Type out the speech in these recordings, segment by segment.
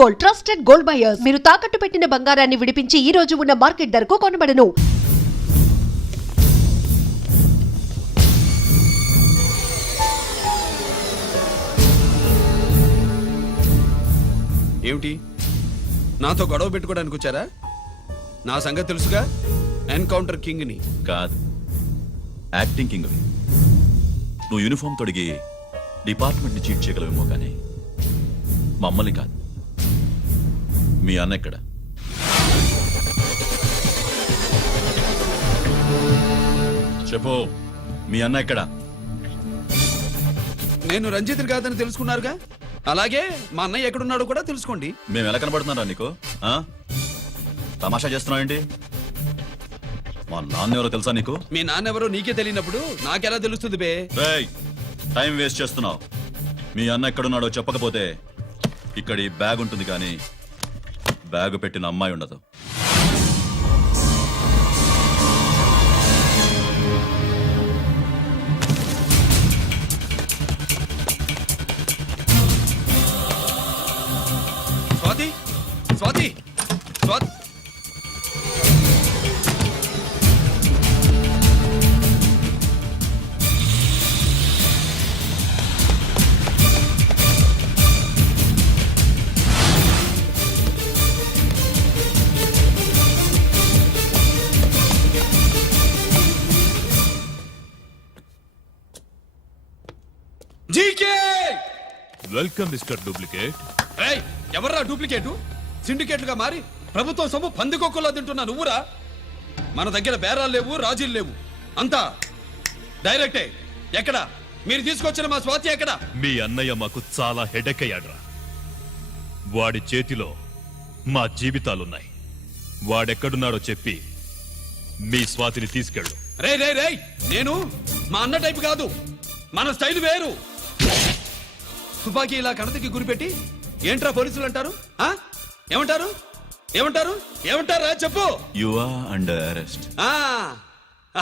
Gold, trusted gold buyers. మీరు తాకట్టు పెట్టిన బంగారాన్ని విడిపించి ఈ రోజు ఉన్న మార్కెట్ ధరకు కొనబడను. ఏమిటి, నాతో గొడవ పెట్టుకోవడానికి వచ్చారా? నా సంగతి తెలుసుగా, ఎన్కౌంటర్ కింగ్ని. కాదు, యాక్టింగ్ కింగ్. నువ్వు యూనిఫామ్ తొడిగి డిపార్ట్మెంట్ని చీట్ చేయగలవేమో కానీ మమ్మల్ని కాదు. మీ అన్న ఎక్కడ? చెప్పు, మీ అన్న ఎక్కడ? నేను రంజిత్ కాదని తెలుసుకున్నారుగా, అలాగే మా అన్నయ్య ఎక్కడున్నాడో కూడా తెలుసుకోండి. మేము ఎలా కనబడుతున్నారా నీకు? తమాషా చేస్తున్నావు ఏంటి? మా నాన్న ఎవరో తెలుసా నీకు? మీ నాన్నెవరో నీకే తెలియనప్పుడు నాకెలా తెలుస్తుంది బే? టైం వేస్ట్ చేస్తున్నావు. మీ అన్న ఎక్కడున్నాడో చెప్పకపోతే ఇక్కడ ఈ బ్యాగ్ ఉంటుంది కానీ బ్యాగ్ పెట్టిన అమ్మాయి ఉండదు. Swathi, Swathi, Swathi. GK, welcome mister duplicate. ఎవర్రా డూప్లికేటు? సిండికేట్లుగా మారి ప్రభుత్వం సొమ్ము పందికొక్కులా తింటున్నా నువ్వురా? మన దగ్గర బేరాలు లేవు, రాజీలు లేవు, అంతా డైరెక్టే. ఎక్కడ మీరు తీసుకొచ్చిన మా స్వాతి ఎక్కడ? మీ అన్నయ్య మాకు చాలా హెడెక్ అయ్యాడ్రా. వాడి చేతిలో మా జీవితాలున్నాయి. వాడెక్కడున్నాడో చెప్పి మీ స్వాతిని తీసుకెళ్ళు. రే రే రే, నేను మా అన్న టైపు కాదు, మన స్టైల్ వేరు. తుపాకీ ఇలా కణతికి గురిపెట్టి ఏంట్రా పోలీసులు అంటారు? ఏమంటారు? ఏమంటారు? ఏమంటారా చెప్పు. You are under arrest.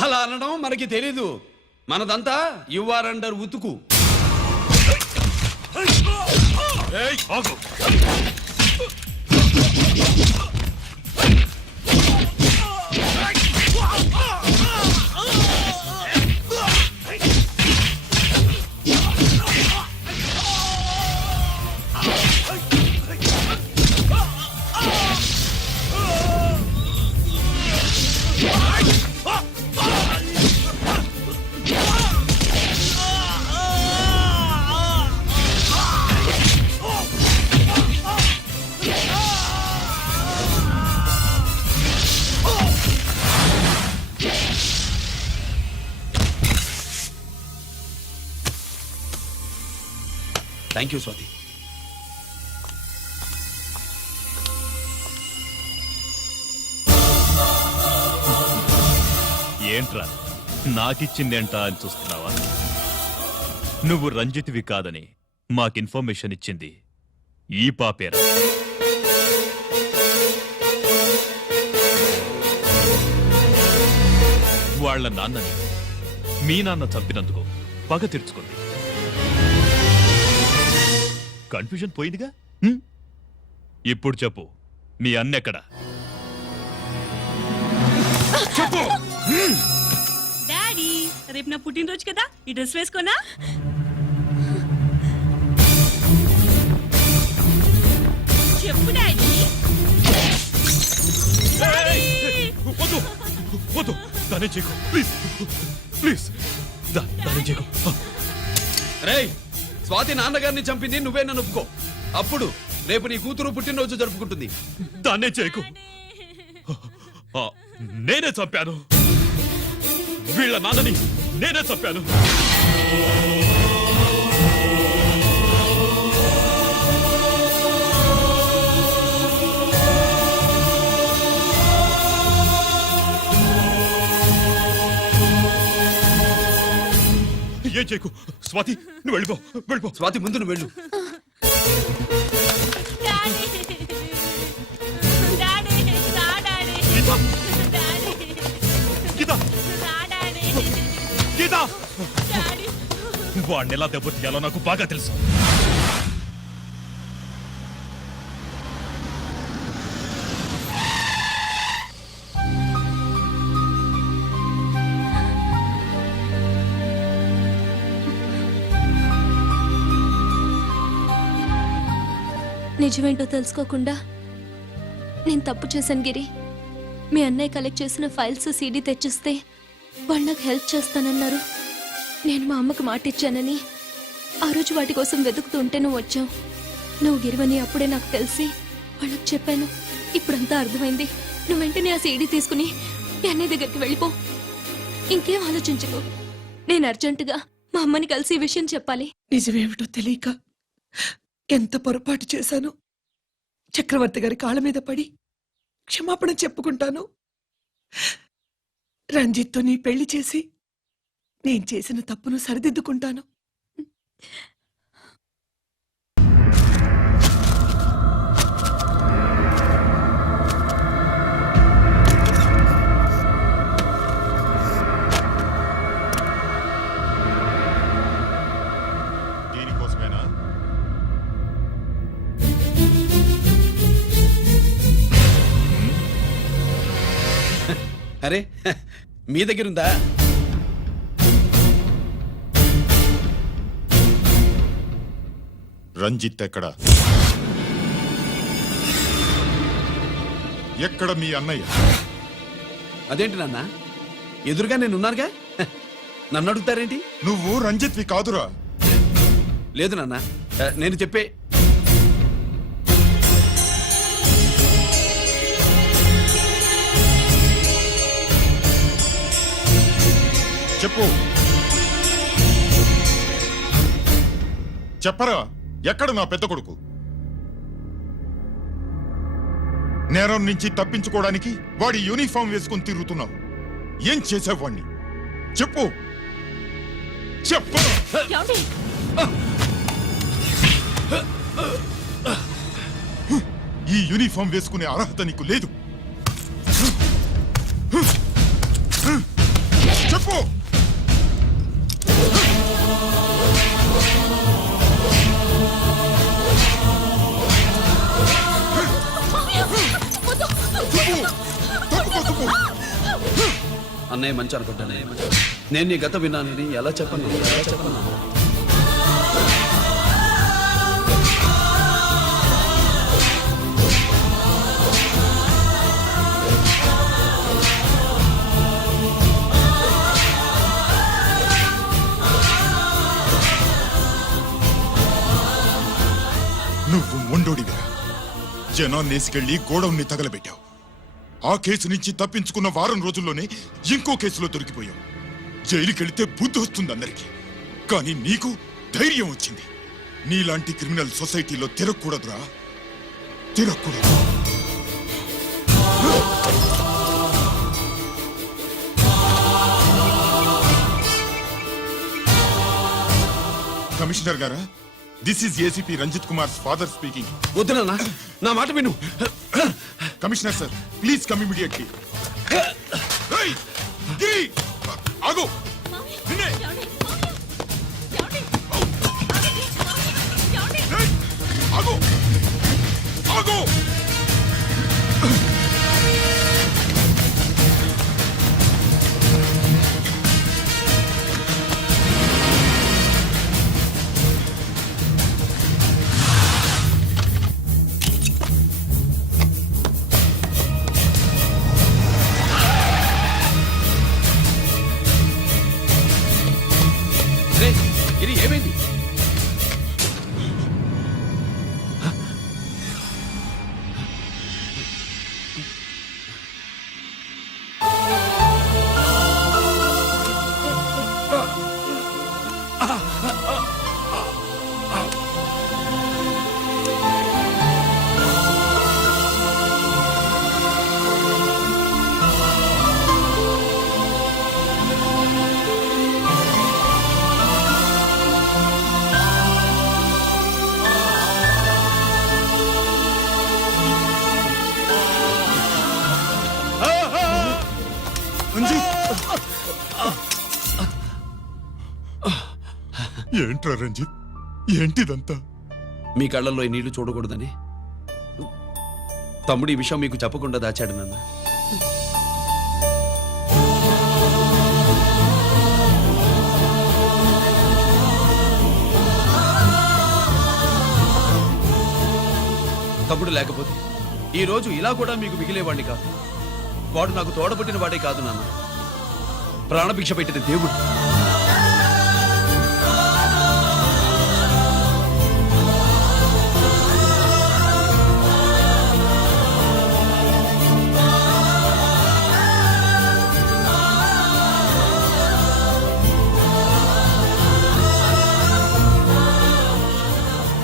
అలా అనడం మనకి తెలీదు. మనదంతా యు ఆర్ అండర్ ఉతుకు. Thank you Swathi. ఏంట్రా నాకిచ్చిందేంటా అని చూస్తున్నావా? నువ్వు రంజిత్వి కాదని మాకు ఇన్ఫర్మేషన్ ఇచ్చింది ఈ పాపేరా. వాళ్ళ నాన్నని మీ నాన్న చంపినందుకు పగ తీర్చుకుంది. కన్ఫ్యూజన్ పోయిందిగా. ఇప్పుడు చెప్పు, మీ అన్నెక్కడా? చెప్పు. డాడీ, రేపు నా పుట్టినరోజు కదా, ఈ డ్రెస్ వేసుకోనా? చెప్పు డాడీ. వద్దు వద్దు, దానే చేయకు ప్లీజ్ ప్లీజ్, దానే చేయకు. రేయ్, స్వాతి నాన్నగారిని చంపింది నువ్వే నన్ను ఒప్పుకో. అప్పుడు రేపు నీ కూతురు పుట్టినరోజు జరుపుకుంటుంది. దాన్నే చేయకు. నేనే చంపాను, వీళ్ళ నాన్నని నేనే చంపాను. ఏం చేయకు స్వాతి, నువ్వు వెళ్ళిపో వెళ్ళిపో. స్వాతి ముందు నువ్వు వెళ్ళు. గీత, వాడిని ఎలా దెబ్బతీయాలో నాకు బాగా తెలుసు. నిజమేంటో తెలుసుకోకుండా నేను తప్పు చేశాను గిరి. మీ అన్నయ్య కలెక్ట్ చేసిన ఫైల్స్ సీడీ తెచ్చిస్తే వాళ్ళు నాకు హెల్ప్ చేస్తానన్నారు. నేను మా అమ్మకు మాట ఇచ్చానని ఆ రోజు వాటి కోసం వెతుకుతూ ఉంటే నువ్వు వచ్చావు. నువ్వు గిరివని అప్పుడే నాకు తెలిసి వాళ్ళకి చెప్పాను. ఇప్పుడంతా అర్థమైంది. నువ్వు వెంటనే ఆ సీడీ తీసుకుని మీ అన్నయ్య దగ్గరికి వెళ్ళిపో. ఇంకేం ఆలోచించుకో. నేను అర్జెంటుగా మా అమ్మని కలిసి ఈ విషయం చెప్పాలి. నిజమేమిటో తెలియక ఎంత పొరపాటు చేశాను. చక్రవర్తి గారి కాళ్ళ మీద పడి క్షమాపణ చెప్పుకుంటాను. రంజిత్తో నీ పెళ్లి చేసి నేను చేసిన తప్పును సరిదిద్దుకుంటాను. దీనికోసమేనా? అరే మీ దగ్గరుందా? రంజిత్ ఎక్కడా? ఎక్కడ మీ అన్నయ్య? అదేంటి నాన్న, ఎదురుగా నేనున్నానుగా, నన్ను అడుగుతారేంటి? నువ్వు రంజిత్వి కాదురా. లేదు నాన్న, నేను చెప్పే చెప్పు. చెప్పరా, ఎక్కడ నా పెద్ద కొడుకు? నేరం నుంచి తప్పించుకోవడానికి వాడి యూనిఫామ్ వేసుకుని తిరుగుతున్నావు. ఏం చేసావు వాణ్ణి? చెప్పు చెప్పు. ఏమండి? ఈ యూనిఫామ్ వేసుకునే అర్హత నీకు లేదు. చెప్పు. అన్నయ్య మంచి అనుకుంటానే. నేను నీ గత విన్నానని ఎలా చెప్పను? నువ్వు మొండోడివిరా. జనాన్నేసుకెళ్లి గోడౌన్ని తగలబెట్టావు. ఆ కేసు నుంచి తప్పించుకున్న వారం రోజుల్లోనే ఇంకో కేసులో దొరికిపోయావు. జైలుకెళ్తే బుద్ధి వస్తుంది అందరికీ, కానీ నీకు ధైర్యం వచ్చింది. నీలాంటి క్రిమినల్ సొసైటీలో తిరగకూడదురా, తిరగకూడదు. కమిషనర్ గారా, this is ACP Ranjith Kumar father speaking. వద్దు నాన్న, నా మాట విను. Commissioner sir, please come immediately. ఆగు. నిన్నే. ఏయ్, ఆగు. ఆగు. ఇది ఏమైంది? ఏంట్రా రంజిత్, ఏంటిదంతా? మీ కళ్ళల్లో ఈ నీళ్లు చూడకూడదని తమ్ముడు ఈ విషయం మీకు చెప్పకుండా దాచాడు నాన్న. తమ్ముడు లేకపోతే ఈ రోజు ఇలా కూడా మీకు మిగిలేవాడిని కాదు. వాడు నాకు తోడబుట్టిన వాడే కాదు నాన్న, ప్రాణభిక్ష పెట్టిన దేవుడు.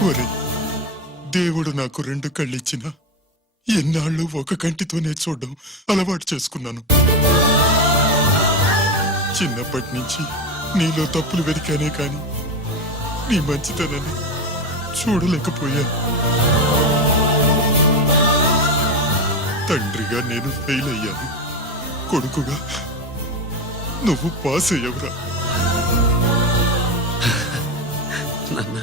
ఒరే, దేవుడు నాకు 2 కళ్ళిచ్చిన ఎన్నాళ్ళు ఒక కంటితోనే చూడడం అలవాటు చేసుకున్నాను. చిన్నప్పటి నుంచి నీలో తప్పులు వెతికానే కాని నీ మంచితనాన్ని చూడలేకపోయాను. తండ్రిగా నేను ఫెయిల్ అయ్యాను, కొడుకుగా నువ్వు పాస్ అయ్యవురా. నాన్న,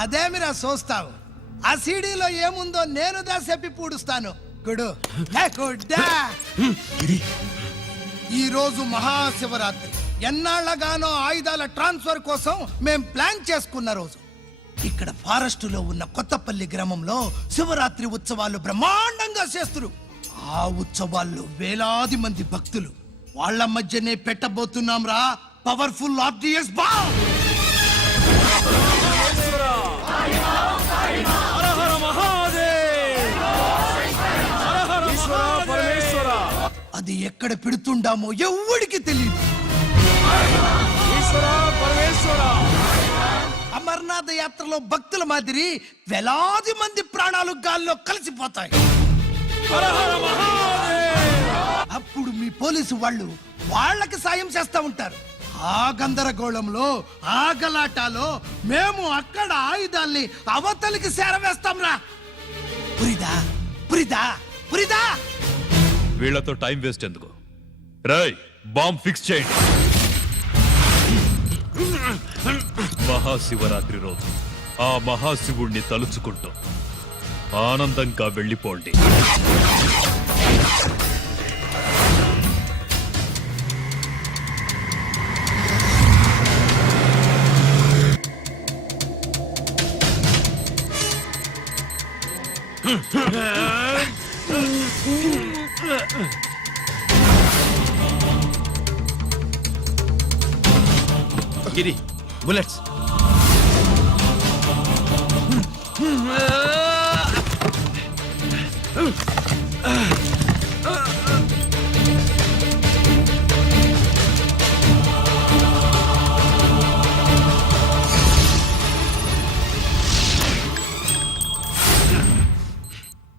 అదేమిరా చూస్తావు? ఆ సీడీలో ఏముందో నేను దా చెప్పి పూడుస్తాను. గుడు గుడ్డా. ఈ రోజు మహాశివరాత్రి. ఎన్నాళ్లగానో ఆయుధాల ట్రాన్స్ఫర్ కోసం మేం ప్లాన్ చేసుకున్న రోజు. ఇక్కడ ఫారెస్ట్ లో ఉన్న కొత్తపల్లి గ్రామంలో శివరాత్రి ఉత్సవాలు బ్రహ్మాండంగా చేస్తురు. ఆ ఉత్సవాల్లో వేలాది మంది భక్తులు. వాళ్ళ మధ్యనే పెట్టబోతున్నాం రా పవర్ఫుల్ ఆర్డిఎస్ బాంబ్. అది ఎక్కడ పెడుతుండామో ఎవ్వడికి తెలియదు. అమర్నాథ్ యాత్రలో భక్తుల మాదిరి వేలాది మంది ప్రాణాలు గాల్లో కలిసిపోతాయి. అప్పుడు మీ పోలీసు వాళ్ళు వాళ్ళకి సాయం చేస్తా ఉంటారు. ఆ గందరగోళంలో ఆ గలాటాలో మేము అక్కడ ఆయుధాల్ని అవతలికి చేరవేస్తాం రా. పురిదా పురిదా పురిదా. వీళ్లతో టైం వేస్ట్ ఎందుకు? రాయ్, బాంబ్ ఫిక్స్ చేయండి. మహాశివరాత్రి రోజు ఆ మహాశివుణ్ణి తలుచుకుంటూ ఆనందంగా వెళ్ళిపోండి. గిరి, bullets.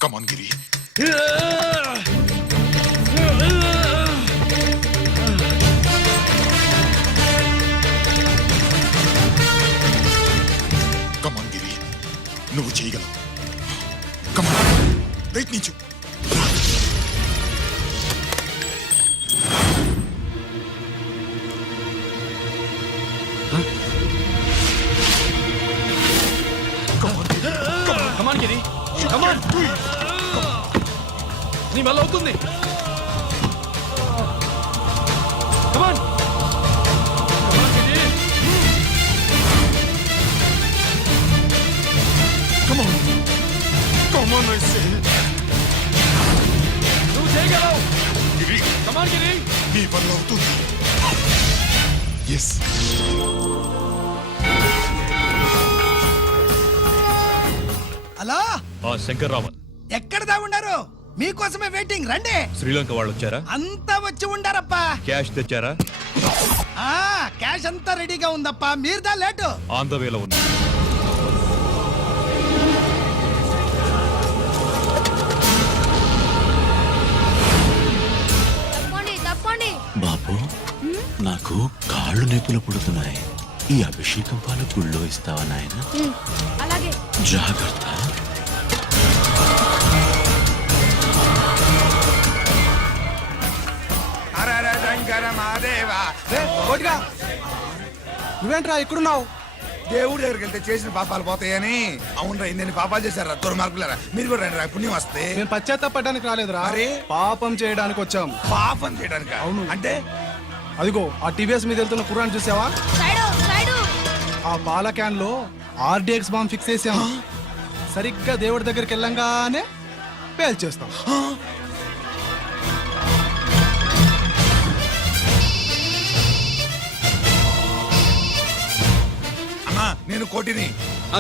Come on, Giri. Come on, Giri. నువ్వు చేయగలవు. Come on. ప్రయత్నించు. కమాన్ గిరి, కమాన్. నీ వల్ల అవుతుంది. కమాన్. Come on. Come on, I say. నువ్వు చేయగలవు. గిరి, కమాన్ గిరి. నీ వల్ల అవుతుంది. ఎస్. హలో, ఆ శంకర్రామన్ ఎక్కడ దా ఉన్నారు? మీకోసమే వెయిటింగ్. రండి. శ్రీలంక వాళ్ళు వచ్చారా? అంతా వచ్చి ఉండారప్పా. క్యాష్ తెచ్చారా? ఆ క్యాష్ అంతా రెడీగా ఉందప్పా. మీరుదా లేటు. ఆన్ ద వేలో ఉన్నా. బాబు, నాకు కాళ్ళు నొప్పులు పుడుతున్నాయి. ఈ అభిషేకం పాలు గుళ్ళో ఇస్తావా నాయన? అలాగే. జాగ్రత్త. నువ్వేంట్రా ఇక్కడున్నావు? దేవుడి దగ్గరికి వెళ్తే చేసిన పాపాలు పోతాయని. అవునరా ఇన్ని పాపాలు చేశారా దుర్మార్గులారా. మీరు కూడా రండి రా, పుణ్యం వస్తే. మేము పశ్చాత్తాపడడానికి రాలేదురా, మరి? పాపం చేయడానికి వచ్చాం. పాపం చేయడానికి అవును. అంటే అదిగో ఆ టీవీఎస్ మీద వెళ్తున్న కుర్రాన్ని చూసావా? ఆ పాల క్యాన్ లో ఆర్డిఎక్స్ బాంబ్ ఫిక్స్ చేసాం. సరిగ్గా దేవుడి దగ్గరికి వెళ్ళంగానే పేల్చేస్తాం. అమ్మా నేను కోటిని.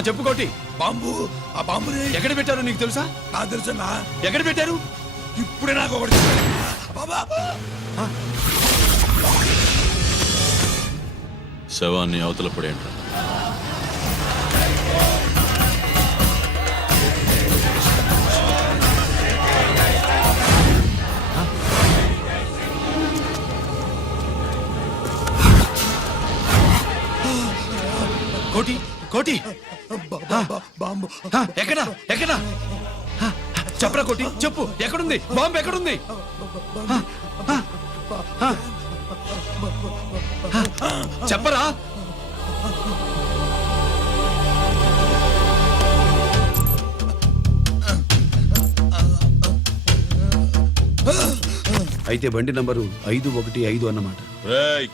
చెప్పు కోటి. బాంబు, ఆ బాంబుని ఎక్కడ పెట్టారో నీకు తెలుసా? నాకు తెలుసన్నా. ఎక్కడ పెట్టారు? ఇప్పుడే నాకు ఒకటి బాబా. శవాన్ని అవతల పడేయండి. కోటి కోటి బాంబు ఎక్కడ ఎక్కడ చెప్పరా కోటి, చెప్పు ఎక్కడుంది బాంబు? ఎక్కడుంది? చెప్పరా. అయితే బండి నంబరు 515 అన్నమాట. రేయ్,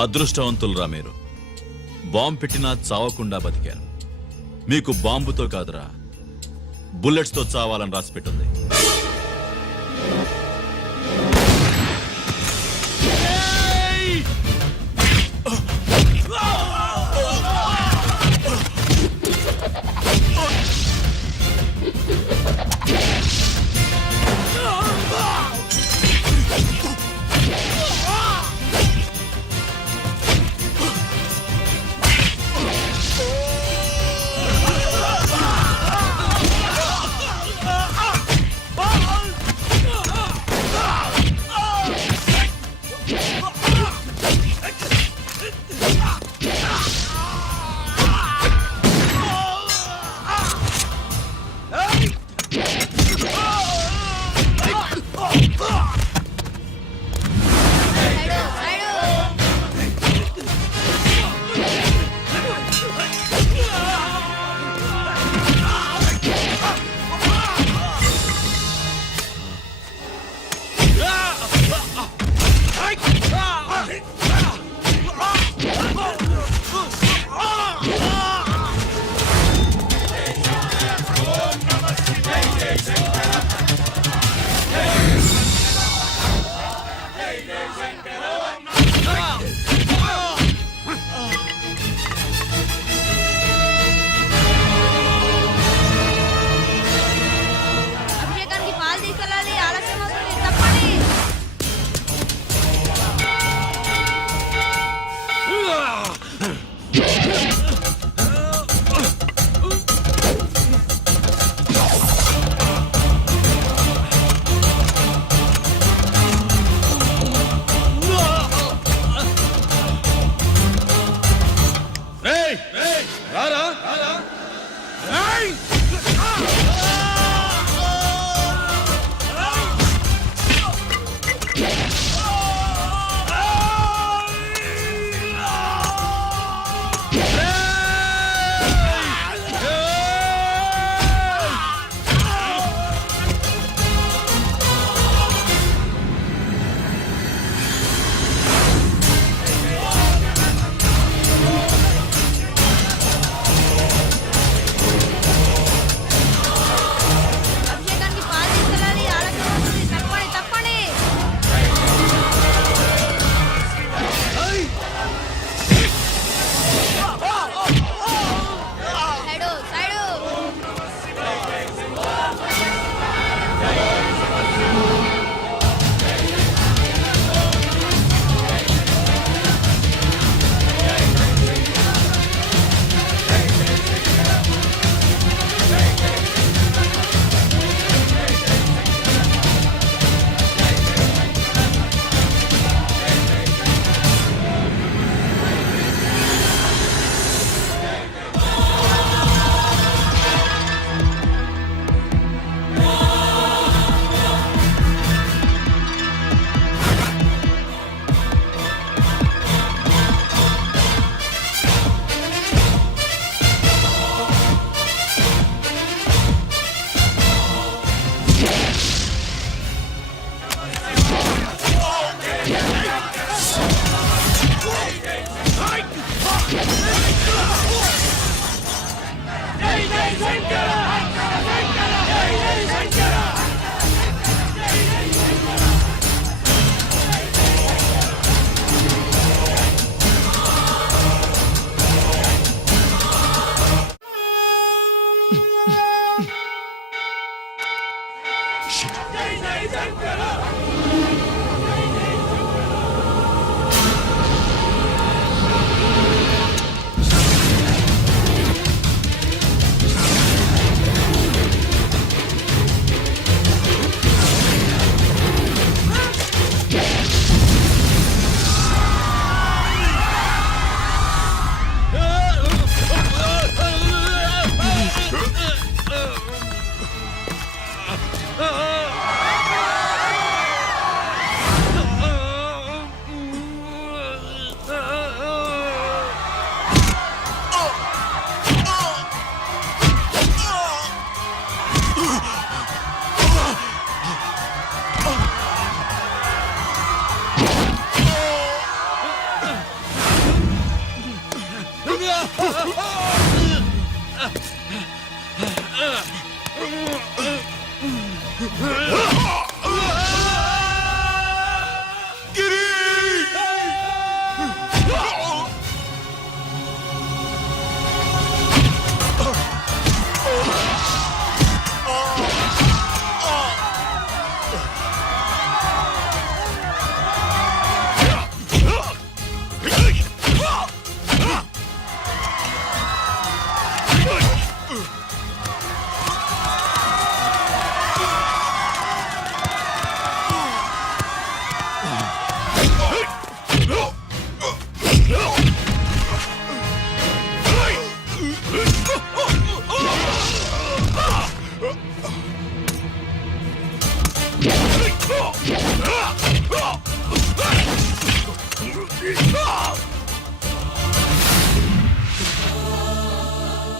అదృష్టవంతులరా మీరు. బాంబు పెట్టినా చావకుండా బతికారు. మీకు బాంబుతో కాదురా, బుల్లెట్స్తో చావాలని రాసి పెట్టింది.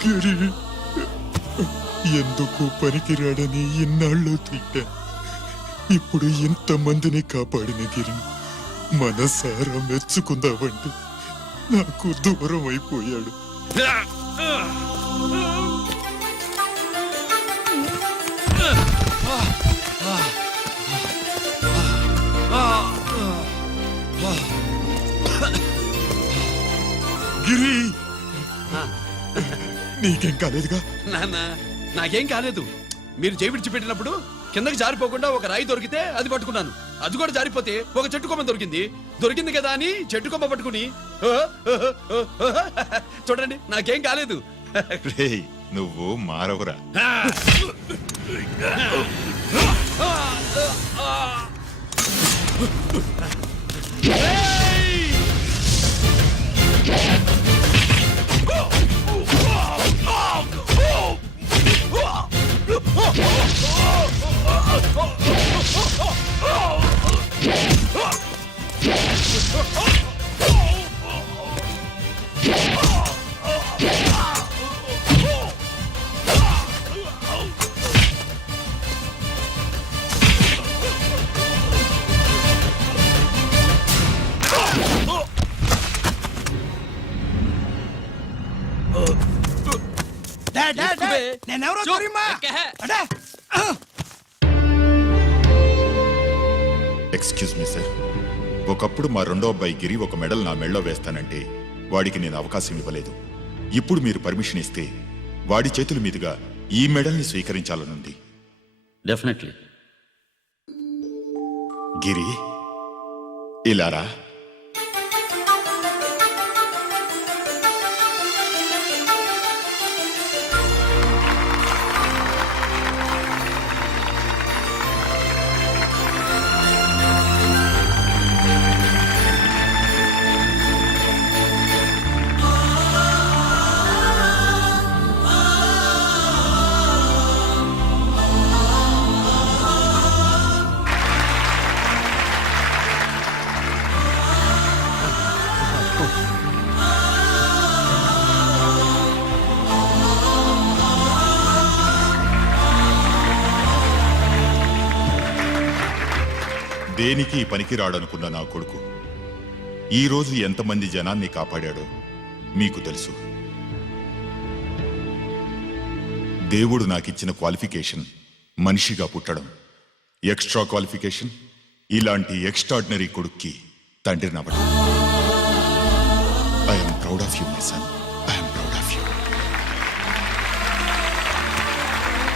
గిరి ఎందుకు పనికిరాడని ఇన్నాళ్ళు తిట్టా. ఇప్పుడు ఇంతమందిని కాపాడిన గిరి మనసారా మెచ్చుకుందామంటే నాకు దూరం అయిపోయాడు. గిరి నీకేం కాలేదుగా? నాన్న నాకేం కాలేదు. మీరు చేయి విడిచిపెట్టినప్పుడు కిందకి జారిపోకుండా ఒక రాయి దొరికితే అది పట్టుకున్నాను. అది కూడా జారిపోతే ఒక చెట్టు కొమ్మ దొరికింది కదా అని చెట్టు కొమ్మ పట్టుకుని చూడండి నాకేం కాలేదు. నువ్వు మారవురా. నేనెవరో తెలియమా? అడే! ఎక్స్క్యూజ్ మీ సార్, ఒకప్పుడు మా రెండో అబ్బాయి గిరి ఒక మెడల్ నా మెడలో వేస్తానంటే వాడికి నేను అవకాశం ఇవ్వలేదు. ఇప్పుడు మీరు పర్మిషన్ ఇస్తే వాడి చేతుల మీదుగా ఈ మెడల్ని స్వీకరించాలనుంది. డెఫినెట్లీ. గిరి ఇలారా. దేనికి పనికిరాడనుకున్న నా కొడుకు ఈ రోజు ఎంతమంది జనాన్ని కాపాడాడో మీకు తెలుసు. దేవుడు నాకిచ్చిన క్వాలిఫికేషన్ మనిషిగా పుట్టడం. ఎక్స్ట్రా క్వాలిఫికేషన్ ఇలాంటి ఎక్స్ట్రాడినరీ కొడుక్కి తండ్రినవ్వడం. I'm proud of you my sun.